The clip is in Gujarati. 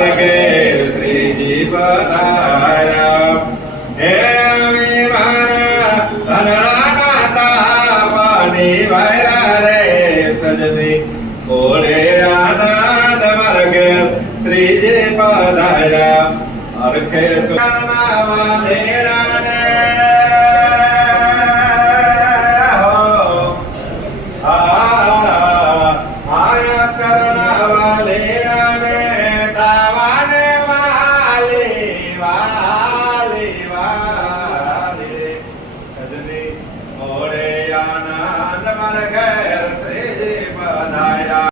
તમારા ઘેર શ્રીજી પધાર્યા. હે અમે મારા ધનરાના તાપની વાયરા રે સજની ઓળે આનંદ મારા ઘેર શ્રીજી પધાર્યા. અરખે સુના વાલેડાને આયા ચરણા વાલેડાને તાવાને વાલી વાલી વાલી સજની ઓળે આનંદ મારા ઘેર શ્રીજી પધાર્યા.